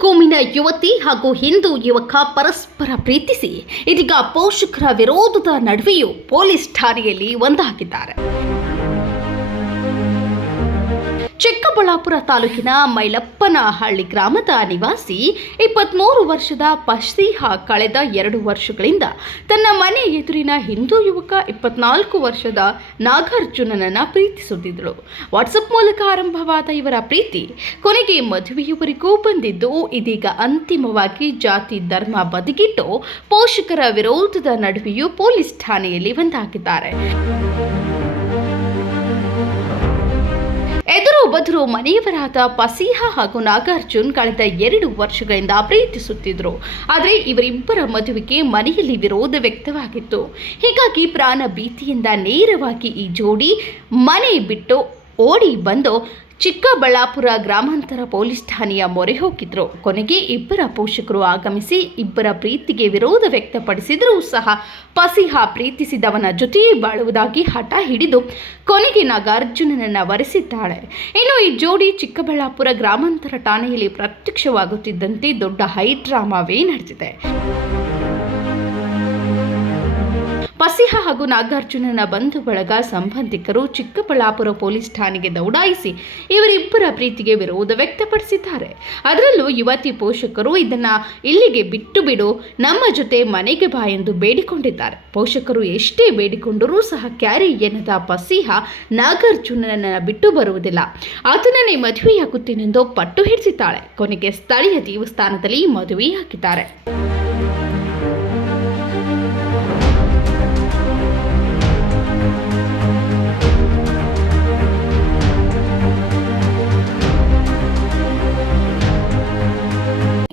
ಕೋಮಿನ ಯುವತಿ ಹಾಗೂ ಹಿಂದೂ ಯುವಕ ಪರಸ್ಪರ ಪ್ರೀತಿಸಿ ಇದೀಗ ಪೋಷಕರ ವಿರೋಧದ ನಡುವೆಯೂ ಪೊಲೀಸ್ ಠಾಣೆಯಲ್ಲಿ ಒಂದಾಗಿದ್ದಾರೆ. ಚಿಕ್ಕಬಳ್ಳಾಪುರ ತಾಲೂಕಿನ ಮೈಲಪ್ಪನಹಳ್ಳಿ ಗ್ರಾಮದ ನಿವಾಸಿ ಇಪ್ಪತ್ಮೂರು ವರ್ಷದ ಪಶೀಹ ಕಳೆದ ಎರಡು ವರ್ಷಗಳಿಂದ ತನ್ನ ಮನೆ ಎದುರಿನ ಹಿಂದೂ ಯುವಕ ಇಪ್ಪತ್ನಾಲ್ಕು ವರ್ಷದ ನಾಗಾರ್ಜುನನನ್ನು ಪ್ರೀತಿಸುತ್ತಿದ್ದಳು. ವಾಟ್ಸಪ್ ಮೂಲಕ ಆರಂಭವಾದ ಇವರ ಪ್ರೀತಿ ಕೊನೆಗೆ ಮದುವೆಯವರಿಗೂ ಬಂದಿದ್ದು ಇದೀಗ ಅಂತಿಮವಾಗಿ ಜಾತಿ ಧರ್ಮ ಬದಿಗಿಟ್ಟು ಪೋಷಕರ ವಿರೋಧದ ನಡುವೆಯೂ ಪೊಲೀಸ್ ಠಾಣೆಯಲ್ಲಿ ಒಂದಾಗಿದ್ದಾರೆ. ಬದುರು ಮನೆಯವರಾದ ಪಸೀಹ ಹಾಗೂ ನಾಗಾರ್ಜುನ್ ಕಳೆದ ಎರಡು ವರ್ಷಗಳಿಂದ ಪ್ರೀತಿಸುತ್ತಿದ್ದರು ಆದರೆ ಇವರಿಬ್ಬರ ಮದುವೆಗೆ ಮನೆಯಲ್ಲಿ ವಿರೋಧ ವ್ಯಕ್ತವಾಗಿತ್ತು. ಹೀಗಾಗಿ ಪ್ರಾಣ ಭೀತಿಯಿಂದ ನೇರವಾಗಿ ಈ ಜೋಡಿ ಮನೆ ಬಿಟ್ಟು ಓಡಿ ಬಂದು ಚಿಕ್ಕಬಳ್ಳಾಪುರ ಗ್ರಾಮಾಂತರ ಪೊಲೀಸ್ ಠಾಣೆಯ ಮೊರೆ ಹೋಗಿದ್ರು. ಕೊನೆಗೆ ಇಬ್ಬರ ಪೋಷಕರು ಆಗಮಿಸಿ ಇಬ್ಬರ ಪ್ರೀತಿಗೆ ವಿರೋಧ ವ್ಯಕ್ತಪಡಿಸಿದರೂ ಸಹ ಪಸಿಹ ಪ್ರೀತಿಸಿದವನ ಜೊತೆ ಬಾಳುವುದಾಗಿ ಹಠ ಹಿಡಿದು ಕೊನೆಗೆ ನಾಗಾರ್ಜುನನನ್ನ ವರೆಸಿದ್ದಾಳೆ. ಇನ್ನು ಈ ಜೋಡಿ ಚಿಕ್ಕಬಳ್ಳಾಪುರ ಗ್ರಾಮಾಂತರ ಠಾಣೆಯಲ್ಲಿ ಪ್ರತ್ಯಕ್ಷವಾಗುತ್ತಿದ್ದಂತೆ ದೊಡ್ಡ ಹೈ ಡ್ರಾಮಾವೇ ನಡೆದಿದೆ. ಪಸಿಹ ಹಾಗೂ ನಾಗಾರ್ಜುನನ ಬಂಧು ಬಳಗ ಸಂಬಂಧಿಕರು ಚಿಕ್ಕಬಳ್ಳಾಪುರ ಪೊಲೀಸ್ ಠಾಣೆಗೆ ದೌಡಾಯಿಸಿ ಇವರಿಬ್ಬರ ಪ್ರೀತಿಗೆ ವಿರೋಧ ವ್ಯಕ್ತಪಡಿಸಿದ್ದಾರೆ. ಅದರಲ್ಲೂ ಯುವತಿ ಪೋಷಕರು ಇದನ್ನು ಇಲ್ಲಿಗೆ ಬಿಟ್ಟು ಬಿಡು, ನಮ್ಮ ಜೊತೆ ಮನೆಗೆ ಬಾ ಎಂದು ಬೇಡಿಕೊಂಡಿದ್ದಾರೆ. ಪೋಷಕರು ಎಷ್ಟೇ ಬೇಡಿಕೊಂಡರೂ ಸಹ ಕ್ಯಾರಿ ಎನ್ನದ ಪಸಿಹ ನಾಗಾರ್ಜುನನನ್ನು ಬಿಟ್ಟು ಬರುವುದಿಲ್ಲ. ಆತನನ್ನೇ ಮದುವೆಯಾಗುತ್ತೇನೆಂದು ಪಟ್ಟು ಹಿಡಿಸಿದ್ದಾಳೆ ಕೊನೆಗೆ ಸ್ಥಳೀಯ ದೇವಸ್ಥಾನದಲ್ಲಿ ಮದುವೆಯಾಗಿದ್ದಾರೆ.